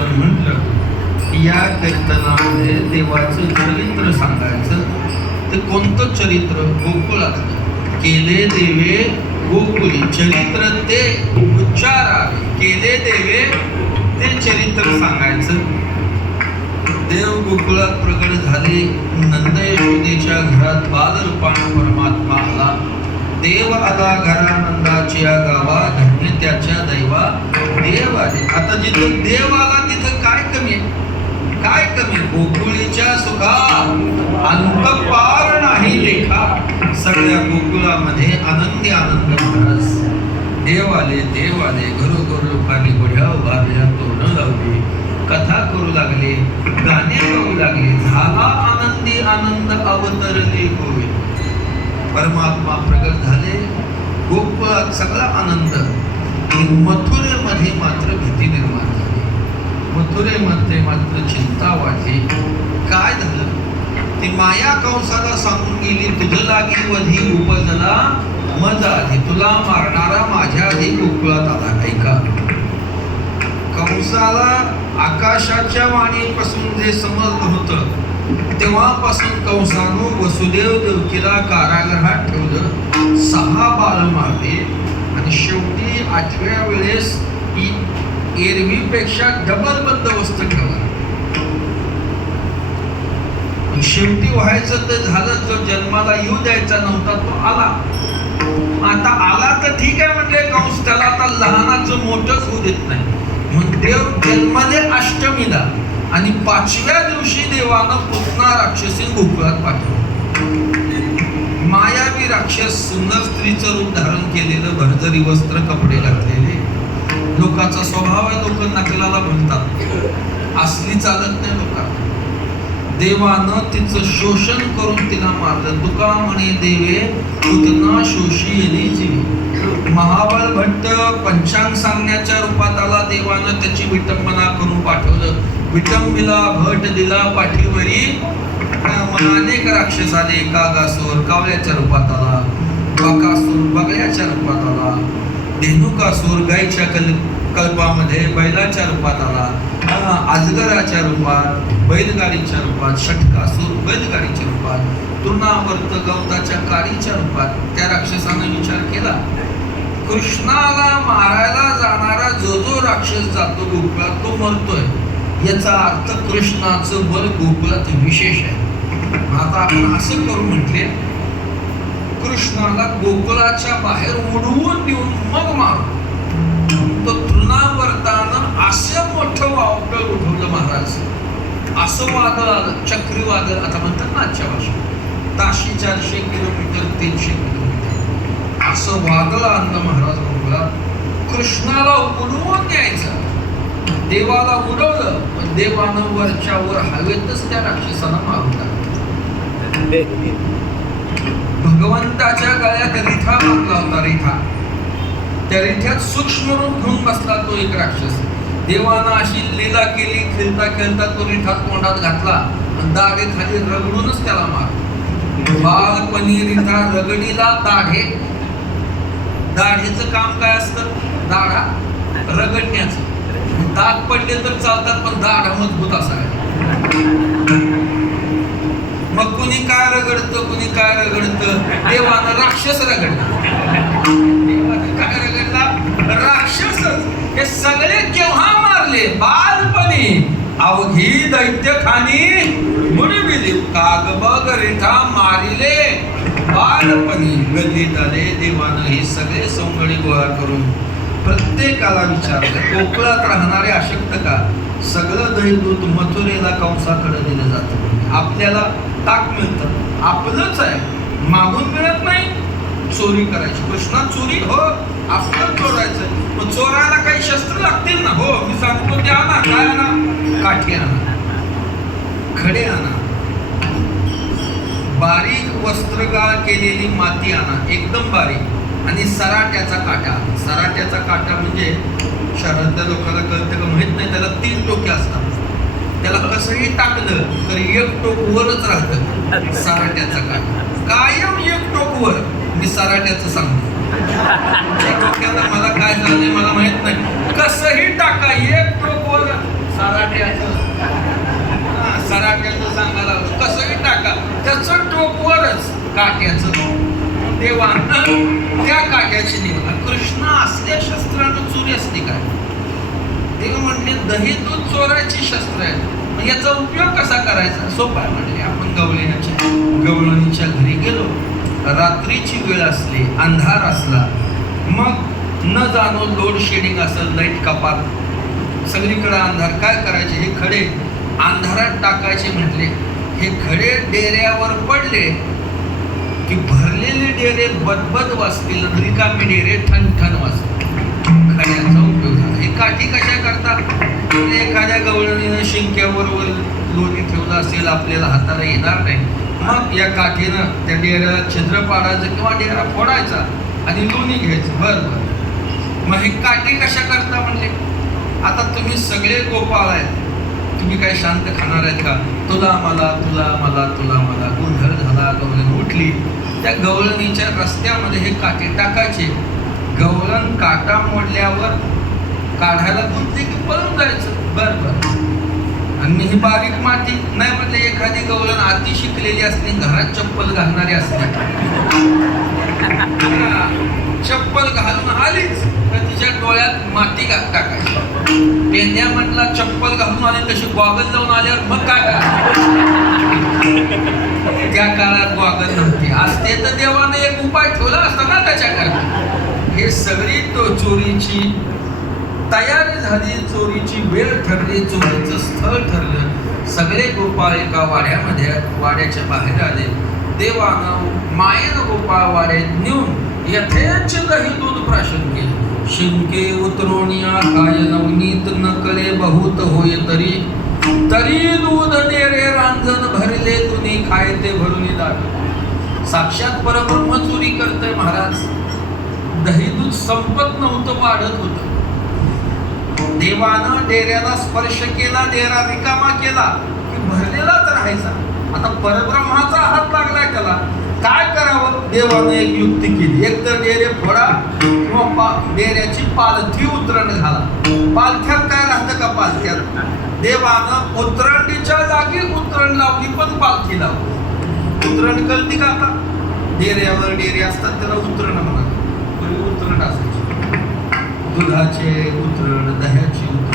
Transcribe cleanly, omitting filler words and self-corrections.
कीर्तन म्हटलं की या कीर्तनामध्ये देवाचं चरित्र सांगायचं. ते कोणतं चरित्र? गोकुळातलं. केले देवे गोकुळी, चरित्र ते उच्चारावे. केले देवे ते चरित्र सांगायचं. देव गोकुळात प्रगट झाले. नंद यशोदेच्या घरात बालरूपानं परमात्मा आला. देव आला घरा नंदाची या गावा, धन्य त्याच्या दैवा देव आले. आता जिथं देव आला तिथं काय कमी आहे? काय कमी? गोकुळीच्या सुखा अंत पार नाही लेखा. सगळ्या गोकुळामध्ये आनंदी आनंद महाराज. देव आले घरोघर लोकांनी गुढ्या उभारल्या, तोरणं लावली, कथा करू लागले, गाणे गाऊ लागले. झाला आनंदी आनंद अवतरले होय. परमात्मा प्रगट झाले. गोकुळात सगळा आनंद. मथुरेमध्ये मात्र भीती निर्माण झाली. मथुरेमध्ये मात्र चिंता वाटली. काय झालं? ती माया कंसाला सांगून गेली, तुझ लागी वधी उपजला मज आधी, तुला मारणारा माझ्या आधी गोकुळात आला. ऐका, कंसाला आकाशाच्या वाणीपासून जे समजलं होतं तेव्हापासून कंसानं वसुदेव देवकीला कारागृहात ठेवलं. 6 बाळ मारले आणि शेवटी 8व्या वेळेस एरवीपेक्षा डबल बंदोबस्त ठेवला. शेवटी व्हायचं तर झालं. जो जन्माला येऊ द्यायचा नव्हता तो आला. आता आला तर ठीक आहे म्हणजे कंस त्याला आता लहानाचं मोठंच होऊ देत नाही. मग देव जन्मले अष्टमीला आणि 5व्या दिवशी देवानं पुतना राक्षसी गोकुळात पाठवलं. मायावी राक्षस, सुंदर स्त्रीचं रूप धारण केलेलं, भरजरी वस्त्र कपडे घातलेले. लोकांचा स्वभाव आहे, लोक नकलाला म्हणतात, असली चालत नाही लोकांना. देवानं तिचं शोषण करून तिला मारलं. तुका म्हणे देवे पुतना शोषिली जीवी. महाबळ भट्ट पंचांग सांगण्याच्या रूपात आला. देवानं त्याची विटंबना करून पाठवलं. विटंबिला भट दिला पाठीवरी. अनेक राक्षस आले. कागासूर कावळ्याच्या रूपात आला. बकासूर बगळ्याच्या रूपात आला. धेनुकासूर गायीच्या कल्पामध्ये बैलाच्या रूपात आला. अजगराच्या रूपात, बैलगाडीच्या रूपात. षटकासूर बैलगाडीच्या रूपात. तृणावर्त गवताच्या काडीच्या रूपात. त्या राक्षसानं विचार केला, कृष्णाला मारायला जाणारा जो राक्षस जातो गोकुळात तो मरतोय. याचा अर्थ कृष्णाचं बल गोकुळात विशेष आहे. आता आपण असं करू म्हटले, कृष्णाला गोकुळाच्या बाहेर उडवून देऊन मग मारू. तो तृणावर्तानं असं मोठं वादळ उठवलं महाराज. असं वादळ आलं, चक्रीवादळ आता म्हणतात ना आजच्या भाषेत. ताशी 400 किलोमीटर 300 किलोमीटर असं वादळ आणलं महाराज गोकुळात. कृष्णाला उडवून द्यायचं. देवाला उडवलं पण देवानं वरच्या वर हवेतच त्या राक्षसाला मारून टाकलं. भगवंताच्या गळ्यात रिठा बांधला होता. रिठा, त्या रिठ्यात सूक्ष्म रूप घेऊन बसला तो एक राक्षस. देवानं अशी लीला केली. खेळता खेळता तो रिठा तोंडात घातला आणि दाढे खाली रगडूनच त्याला मार. बालपणी रिठा रगडीला दाढे. दाढेचं काम काय असतं? दाढा रगडण्याचं. दात पडले तर चालतात पण दाढा मजबूत असावे. मग कुणी काय रगडतं, कुणी काय रगडतं. देवानं राक्षस रगडला. काय रगडला? राक्षसच. हे सगळे केव्हा मारले? बालपणी. अवघी दैत्यखानी बुडविली. कागबग रिठा मारिले बालपणी. गल्लीत आले. देवानं हे सगळे सौंगडी गोळा करून प्रत्येकाला विचारलं, कोकणात राहणारे अशक्त का? सगळं दही दूध मथुरेला कंसाकडे दिलं जातं. आपल्याला ताक मिळतं, आपलंच आहे, मागून मिळत नाही. चोरी करायची. कृष्णा चोरी हो, आपलं चोरायचं. मग चोरायला काही शस्त्र लागतील ना? हो, मी सांगतो ते आणा. काय आणा? काठी आणा, खडे आणा, बारीक वस्त्रगाळ केलेली माती आणा, एकदम बारीक, आणि सराट्याचा काटा. सराट्याचा काटा म्हणजे शहरातल्या लोकांना कळतं का माहित नाही, त्याला 3 टोके असतात. त्याला कसंही टाकलं तर एक टोक वरच राहतं. सराट्याचा काटा कायम एक टोक वर. मी सराट्याचं सांगतो. टोक्याला मला काय झालंय मला माहित नाही. कसंही टाका एक टोक वर. दही दूध चोरायची शस्त्र आहे. मग याचा उपयोग कसा करायचा? सोपा आहे म्हणले. आपण गवळणीच्या घरी गेलो, रात्रीची वेळ असली, अंधार असला, मग न जाणो लोड शेडिंग असेल, लाईट कपात, सगळीकडे अंधार, काय करायचे? हे खडे अंधारात टाकायचे म्हटले. हे खडे डेऱ्यावर पडले की भरलेले डेरे बदबद वाजतील, रिकामे डेरे ठणठण वाजतील. खड्याचा उपयोग झाला. हे काठी कशा करतात? एखाद्या गवळणीनं शिंक्यावर लोणी ठेवलं असेल, आपल्याला हाताला येणार नाही, मग या काठीनं त्या डेऱ्याला छिद्र पाडायचं किंवा डेरा फोडायचा आणि लोणी घ्यायचं. बरं. मग हे काठी कशा करता म्हणले? आता तुम्ही सगळे गोपाळ आहेत, तुम्ही काय शांत खाणार आहेत का? तुला मला, तुला मला, तुला मला, गोंधळ झाला, गवळण उठली. त्या गवळणीच्या रस्त्यामध्ये हे काठी टाकायचे. गवळण काटा मोडल्यावर काढायला गुंतली की पळून जायचं. बरं. आणि ही बारीक माती नाही म्हणजे एखादी गवळण अति शिकलेली असली, घरात चप्पल घालणारी असली, चप्पल घालून आलीच तर तिच्या डोळ्यात माती टाकायची. पेंड्या म्हटला चप्पल घालून आली, तशी गॉगल लावून आल्यावर मग काय त्या काळात गॉगल नव्हती. असते तर देवाने एक उपाय ठेवला असता ना त्याच्याकरता. हे सगळी चोरीची तयारी झाली, चोरीची वेळ ठरली, चोरीचं स्थळ ठरलं. सगळे गोपाळ एका वाड्याच्या बाहेर आले. देवानं मायेनं गोपाळ वाड्यात नेऊन यथेच्छ दही दूध प्राशन केले. शिंके उतरोनिया काय नवनीत नकळे बहुत होय तरी दूध डेरे रांजण भरले तुनी खाय ते भरून दाट. साक्षात परब्रह्म चोरी करतोय महाराज. दही दूध संपत नव्हतं, वाढत होतं. देवानं डेऱ्याला स्पर्श केला, डेरा रिकामा केला की भरलेलाच राहायचा. आता परब्रह्माचा हात लागलाय त्याला, काय करावं? देवानं एक युक्ती केली. एक तर डेरे फोडा किंवा डेऱ्याची पालथी उतरण घाला. पालथ्यात काय राहतं का? पालथ्यात देवानं उतरणीच्या जागी उतरण लावली, पण पालथी लावली. उतरण कळती का? आता डेऱ्यावर डेरे असतात त्याला उतरण म्हणतात. उतरण असायची. दुधाचे उतरण, दह्याची उतरण,